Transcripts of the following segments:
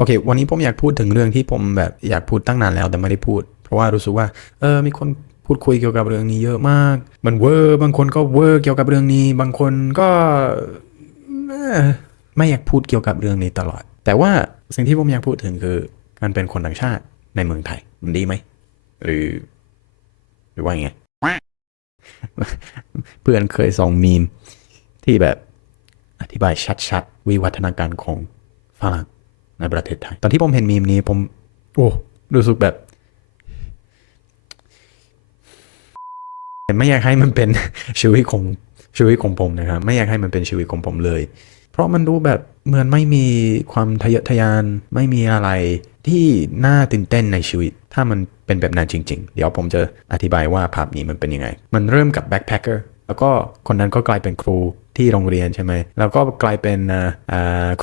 โอเค วันนี้ผมอยากพูดถึงเรื่องที่ผมแบบอยากพูดตั้งนานแล้วแต่ไม่ได้พูด เพราะว่ารู้สึกว่า เออ มีคนพูดคุยเกี่ยวกับเรื่องนี้เยอะมาก มันเวอร์ บางคนก็เวอร์เกี่ยวกับเรื่องนี้ บางคนก็ไม่อยากพูดเกี่ยวกับเรื่องนี้ตลอด แต่ว่าสิ่งที่ผมอยากพูดถึงคือการเป็นคนต่างชาติในเมืองไทย มันดีไหม หรือ หรือว่าไง เพื่อนเคยส่งมีมที่แบบอธิบายชัดๆ วิวัฒนาการของฝรั่ง ในประเทศไทย ตอนที่ผมเห็นมีมนี้ผม โอ้รู้สึกแบบ ไม่อยากให้มันเป็นชีวิตของชีวิตของผมนะครับ ไม่อยากให้มันเป็นชีวิตของผมเลย เพราะมันดูแบบเหมือนไม่มีความทะเยอทะยาน ไม่มีอะไรที่น่าตื่นเต้นในชีวิต ถ้ามันเป็นแบบนั้นจริง ๆ เดี๋ยวผมจะอธิบายว่าภาพนี้มันเป็นยังไง มันเริ่มกับแบ็คแพคเกอร์ แล้วก็คนนั้นก็กลายเป็นครูที่โรงเรียนใช่ไหมแล้วก็กลายเป็น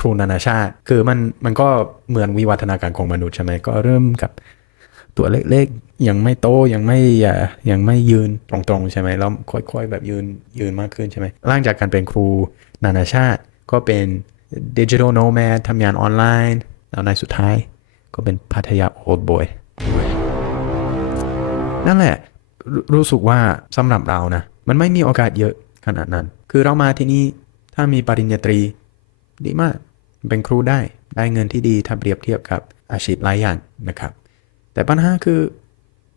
ครูนานาชาติ คือมันมันก็เหมือนวิวัฒนาการของมนุษย์ใช่ไหมก็เริ่มกับตัวเล็กๆ ยังไม่โตยังไม่ยังไม่ยืนตรงๆใช่ไหมแล้วค่อยๆแบบยืนยืนมากขึ้นใช่ไหมหลังจากการเป็นครูนานาชาติก็เป็นดิจิทัลโนแมดทำงานออนไลน์แล้วในสุดท้ายก็เป็นพัทยาโอ d บอยนั่นแหละรรู้สึกว่าสำหรับเรานะ มันไม่มีโอกาสเยอะขนาดนั้น คือเรามาที่นี่ถ้ามีปริญญาตรี ดีมาก เป็นครูได้ ได้เงินที่ดีถ้าเปรียบเทียบกับอาชีพหลายอย่างนะครับ แต่ปัญหาคือ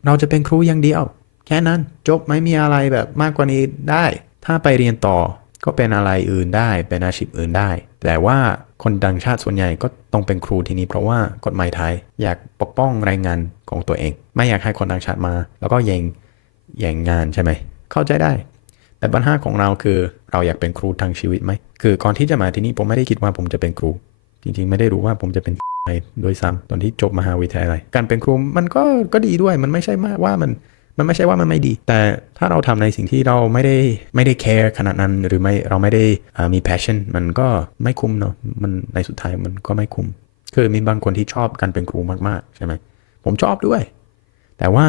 เราจะเป็นครูอย่างเดียว แค่นั้นจบไม่มีอะไรแบบมากกว่านี้ได้ ถ้าไปเรียนต่อก็เป็นอะไรอื่นได้ เป็นอาชีพอื่นได้ แต่ว่าคนต่างชาติส่วนใหญ่ก็ต้องเป็นครูที่นี่เพราะว่ากฎหมายไทยอยากปกป้องแรงงานของตัวเอง ไม่อยากให้คนต่างชาติมา แล้วก็แย่งแย่งงานใช่ไหม เข้าใจได้ แต่ปัญหาของเราคือเราอยากเป็นครูทั้งชีวิตไหมคือก่อนที่จะมาที่นี่ผมไม่ได้คิดว่าผมจะเป็นครู จริง ๆ ไม่ได้รู้ว่าผมจะเป็นอะไรโดยซ้ำตอนที่จบมหาวิทยาลัยการเป็นครูมันก็ก็ดีด้วยมันไม่ใช่มากว่ามันมันไม่ใช่ว่ามันไม่ดี แต่ถ้าเราทำในสิ่งที่เราไม่ได้ไม่ได้ care ขนาดนั้น หรือไม่เราไม่ได้มี passion มันก็ไม่คุ้มเนาะมันในสุดท้ายมันก็ไม่คุ้มคือมีบางคนที่ชอบการเป็นครูมากๆใช่ไหมผมชอบด้วย แต่ว่า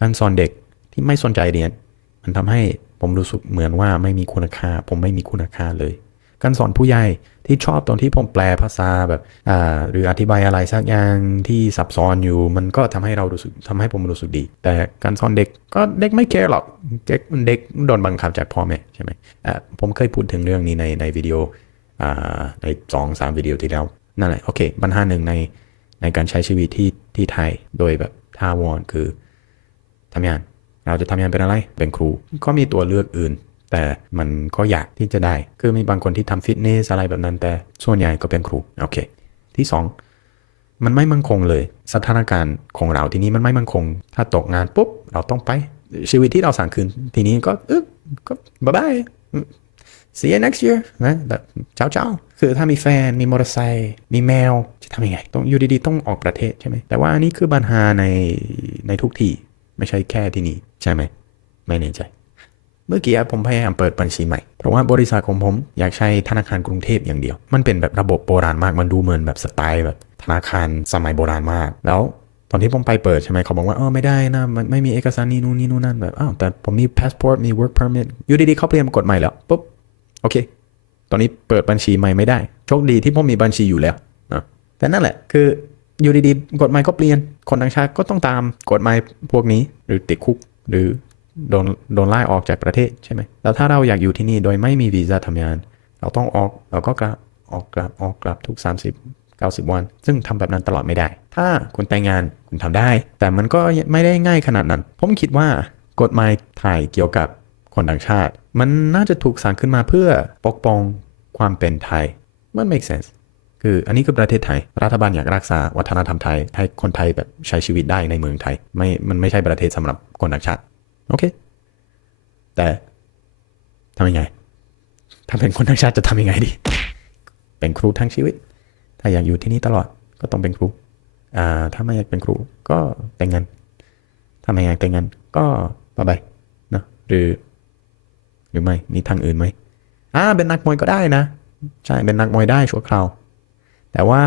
การสอนเด็กที่ไม่สนใจเรียน มันทำให้ผมรู้สึกเหมือนว่าไม่มีคุณค่า ผมไม่มีคุณค่าเลย การสอนผู้ใหญ่ที่ชอบตอนที่ผมแปลภาษาแบบอ่าหรืออธิบายอะไรสักอย่างที่ซับซ้อนอยู่ มันก็ทำให้เรารู้สึกทำให้ผมรู้สึกดี แต่การสอนเด็กก็เด็กไม่แคร์หรอกเด็กเด็กโดนบังคับจากพ่อแม่ใช่ไหมอ่าผมเคยพูดถึงเรื่องนี้ในในวิดีโออ่าในสองสามวิดีโอที่แล้วนั่นแหละโอเคปัญหาหนึ่งในในการใช้ชีวิตที่ที่ไทยโดยแบบทาวรคือทำงาน เราจะทำงานเป็นอะไร เป็นครู ก็มีตัวเลือกอื่น แต่มันก็อยากที่จะได้ คือมีบางคนที่ทำฟิตเนสอะไรแบบนั้น แต่ส่วนใหญ่ก็เป็นครู โอเค ที่สองมันไม่มั่นคงเลย สถานการณ์ของเราทีนี้มันไม่มั่นคง ถ้าตกงานปุ๊บ เราต้องไป ชีวิตที่เราสั่งคืน ทีนี้ก็เออก็บายบาย see you next year นะแบบเจ้าเจ้าคือถ้ามีแฟน มีมอเตอร์ไซค์ มีแมว จะทำยังไง ต้องอยู่ดีๆ ต้องออกประเทศใช่ไหม แต่ว่าอันนี้คือปัญหาในในทุกที่ ไม่ใช่แค่ที่นี่ ใช่ไหม ไม่แน่ใจ เมื่อกี้ผมพยายามเปิดบัญชีใหม่ เพราะว่าบริษัทของผมอยากใช้ธนาคารกรุงเทพอย่างเดียว มันเป็นแบบระบบโบราณมาก มันดูเหมือนแบบสไตล์แบบธนาคารสมัยโบราณมาก แล้วตอนที่ผมไปเปิดใช่ไหมเขาบอกว่าเออไม่ได้นะมันไม่มีเอกสารนี่นู่นนี่นู่นนั่นแบบอ้าวแต่ผมมีพาสปอร์ตมี work permit อยู่ดีๆเขาเปลี่ยนกฎใหม่แล้วปุ๊บโอเค ตอนนี้เปิดบัญชีใหม่ไม่ได้โชคดีที่ผมมีบัญชีอยู่แล้วนะแต่นั่นแหละคืออยู่ดีๆกฎหมายก็เปลี่ยนคนต่างชาติก็ต้องตามกฎหมายพวกนี้หรือติดคุก หรือโดนโดนไล่ออกจากประเทศใช่ไหมแล้วถ้าเราอยากอยู่ที่นี่โดยไม่มีวีซ่าทำงาน เราต้องออกเราก็กลับออกกลับออกกลับทุก 30 90 วัน ซึ่งทำแบบนั้นตลอดไม่ได้ ถ้าคุณแต่งงานคุณทำได้ แต่มันก็ไม่ได้ง่ายขนาดนั้น ผมคิดว่ากฎหมายไทยเกี่ยวกับคนต่างชาติ มันน่าจะถูกสร้างขึ้นมาเพื่อปกป้องความเป็นไทย มัน make sense คืออันนี้คือประเทศไทย รัฐบาลอยากรักษาวัฒนธรรมไทยให้คนไทยแบบใช้ชีวิตได้ในเมืองไทย ไม่ มันไม่ใช่ประเทศสำหรับคนต่างชาติ โอเค แต่ทำยังไง ถ้าเป็นคนต่างชาติจะทำยังไงดี เป็นครูทั้งชีวิต ถ้าอยากอยู่ที่นี่ตลอดก็ต้องเป็นครู อ่า ถ้าไม่อยากเป็นครูก็แต่งงาน ถ้าไม่อยากแต่งงานก็บายบายเนะหรือ หรือไม่ มีทางอื่นไหมอ่า เป็นนักมวยก็ได้นะ ใช่ เป็นนักมวยได้ชั่วคราว แต่ว่า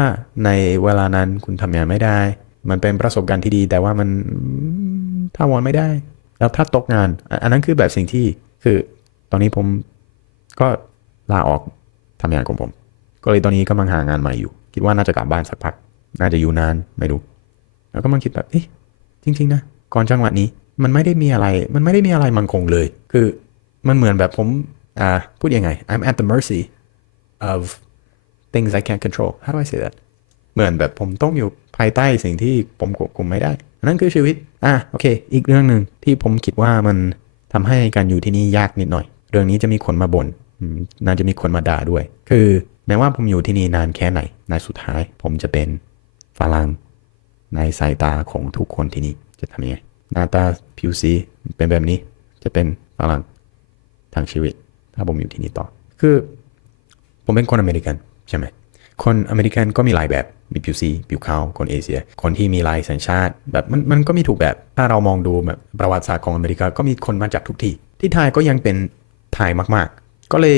ในเวลานั้นคุณทำงานไม่ได้ มันเป็นประสบการณ์ที่ดี แต่ว่ามันถ้าวอนไม่ได้ แล้วถ้าตกงาน อันนั้นคือแบบสิ่งที่คือตอนนี้ผมก็ลาออกทำงานของผม ก็เลยตอนนี้กำลังหางานใหม่อยู่ คิดว่าน่าจะกลับบ้านสักพัก น่าจะอยู่นานไม่รู้ แล้วก็มันคิดแบบเอ๊ะจริง ๆ นะ ก่อนจังหวะนี้มันไม่ได้มีอะไร มันไม่ได้มีอะไรมั่นคงเลย คือมันเหมือนแบบผมอ่าพูดยังไง I'm at the mercy of things I can't control how do I say that เหมือนแบบผมต้องอยู่ภายใต้สิ่งที่ผมควบคุมไม่ได้ นั่นคือชีวิต อะโอเค อีกเรื่องหนึ่งที่ผมคิดว่ามันทำให้การอยู่ที่นี่ยากนิดหน่อย เรื่องนี้จะมีคนมาบน่นน่าจะมีคนมาด่าด้วย คือแม้ว่าผมอยู่ที่นี่นานแค่ไหนในสุดท้าย ผมจะเป็นฝรั่งในสายตาของทุกคนที่นี่จะทำยังไงหน้าตาผิวสีเป็นแบบนี้ จะเป็นฝรั่งทางชีวิต ถ้าผมอยู่ที่นี่ต่อ คือผมเป็นคนอเมริกัน ใช่ไหมคนอเมริกันก็มีหลายแบบมีผิวสีผิวขาวคนเอเชีย คนที่มีลายสัญชาติ แบบมันมันก็มีถูกแบบ ถ้าเรามองดูแบบประวัติศาสตร์ของอเมริกาก็มีคนมาจากทุกที่ ที่ไทยก็ยังเป็นไทยมากๆ ก็เลย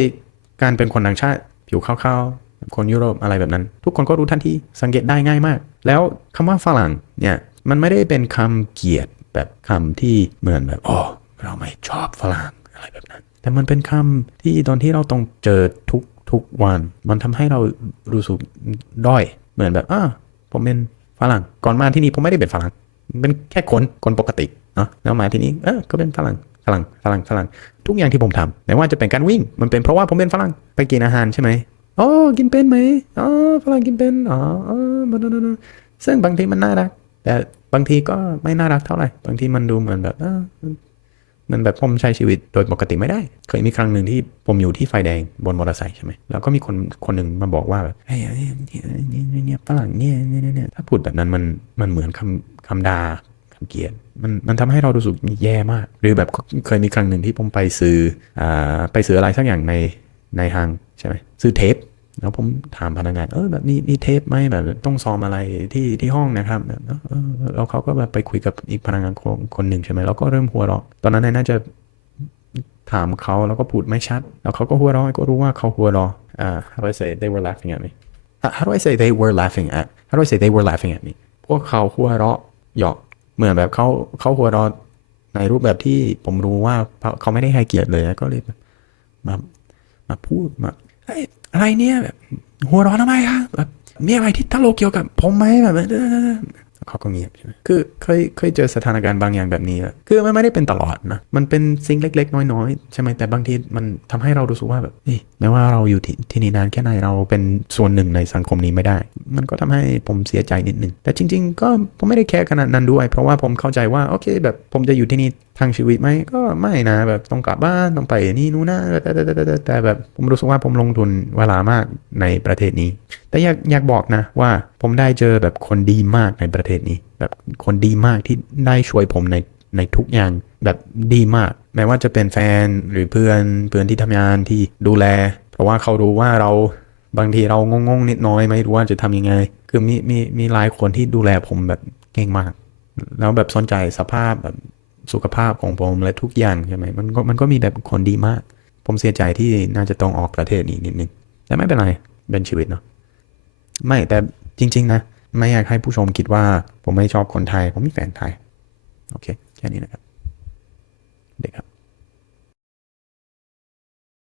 การเป็นคนต่างชาติผิวขาวๆคนยุโรปอะไรแบบนั้น ทุกคนก็รู้ทันทีสังเกตได้ง่ายมาก แล้วคำว่าฝรั่งเนี่ยมันไม่ได้เป็นคำเกียดแบบคำที่เหมือนแบบอ๋อเราไม่ชอบฝรั่งอะไรแบบนั้น แต่มันเป็นคำที่ตอนที่เราต้องเจอทุก ทุกวัน มันทำให้เรารู้สึกด้อย เหมือนแบบอ่าผมเป็นฝรั่ง ก่อนมาที่นี่ผมไม่ได้เป็นฝรั่ง เป็นแค่คน คนปกติเนาะแล้วมาที่นี่เออก็เป็นฝรั่ง ฝรั่ง ฝรั่ง ฝรั่ง ทุกอย่างที่ผมทำไม่ว่าจะเป็นการวิ่ง มันเป็นเพราะว่าผมเป็นฝรั่ง ไปกินอาหารใช่ไหมอ๋อ กินเป็นไหมอ๋อ ฝรั่งกินเป็น อ๋ออ๋อบลาบลาบลาซึ่งบางทีมันน่ารัก แต่บางทีก็ไม่น่ารักเท่าไหร่ บางทีมันดูเหมือนแบบ มันแบบผมใช้ชีวิตโดยปกติไม่ได้ เคยมีครั้งหนึ่งที่ผมอยู่ที่ไฟแดงบนมอเตอร์ไซค์ใช่ไหมแล้วก็มีคนคนหนึ่งมาบอกว่าแบบเฮ้ยเนี่ยเนี่ยเนี่ยฝรั่งเนี่ยเนี่ยเนี่ยเนี่ยถ้าพูดแบบนั้นมันมันเหมือนคำคำด่าคำเกลียดมันมันทำให้เรารู้สึกแย่มาก หรือแบบเคยมีครั้งหนึ่งที่ผมไปซื้ออ่าไปซื้ออะไรสักอย่างในในห้างใช่ไหมซื้อเทป แล้วผมถามพนักงานเออแบบมีมีเทปไหมแบบต้องซ้อมอะไรที่ที่ห้องนะครับแบบเออแล้วเขาก็แบบไปคุยกับอีกพนักงานคนคนหนึ่งใช่ไหมแล้วก็เริ่มหัวเราะตอนนั้นนายน่าจะถามเขาแล้วก็พูดไม่ชัด แล้วเขาก็หัวเราะก็รู้ว่าเขาหัวเราะอ่า how do I say they were laughing at me How- do I say they were laughing at how do I say they were laughing at me พวกเขาหัวเราะหยอกเหมือนแบบเขาเขาหัวเราะในรูปแบบที่ผมรู้ว่าเขาไม่ได้ให้เกียรติเลยก็เลยมามาพูดมา อ้ยอะไรเนี่ยแบบหัวเร้อนทำไมครับแบบมีอะไรที่ตลกเกี่ยวกับผมไหมแบบเออเขาก็เงียบใช่ไหมคือเคยเคยเจอสถานการณ์บางอย่างแบบนี้อะคือมันไม่ได้เป็นตลอดนะ มันเป็นสิ่งเล็ก ๆ น้อยๆ ใช่ไหมแต่บางทีมันทำให้เรารู้สึกว่าแบบเอ้ย แม้ว่าเราอยู่ที่ที่นี่นานแค่ไหนเราเป็นส่วนหนึ่งในสังคมนี้ไม่ได้ มันก็ทำให้ผมเสียใจนิดนึงแต่จริง ๆ ก็ผมไม่ได้แคร์ขนาดนั้นด้วย เพราะว่าผมเข้าใจว่าโอเค แบบผมจะอยู่ที่นี่ทางชีวิตไหมก็ไม่นะแบบต้องกลับบ้านต้องไปนี่นู่นนะแต่แต่แต่แต่แต่แต่แบบผมรู้สึกว่าผมลงทุนเวลามากในประเทศนี้ แต่อยากอยากบอกนะว่าผมได้เจอแบบคนดีมากในประเทศนี้ แบบคนดีมากที่ได้ช่วยผมใน ในทุกอย่างแบบดีมาก แม้ว่าจะเป็นแฟนหรือเพื่อนเพื่อนที่ทำงานที่ดูแล เพราะว่าเขารู้ว่าเราบางทีเรางงๆนิดน้อยไม่รู้ว่าจะทำยังไง คือมีมีมีหลายคนที่ดูแลผมแบบเก่งมาก แล้วแบบสนใจสภาพแบบสุขภาพของผมและทุกอย่างใช่ไหมมันก็มันก็มีแบบคนดีมาก ผมเสียใจที่น่าจะต้องออกประเทศนี้นิดนึงแต่ไม่เป็นไรเป็นชีวิตเนาะไม่แต่จริง ๆ นะ ไม่อยากให้ผู้ชมคิดว่า ผมไม่ชอบคนไทย ผมมีแฟนไทย โอเค แค่นี้นะครับ เด็กครับ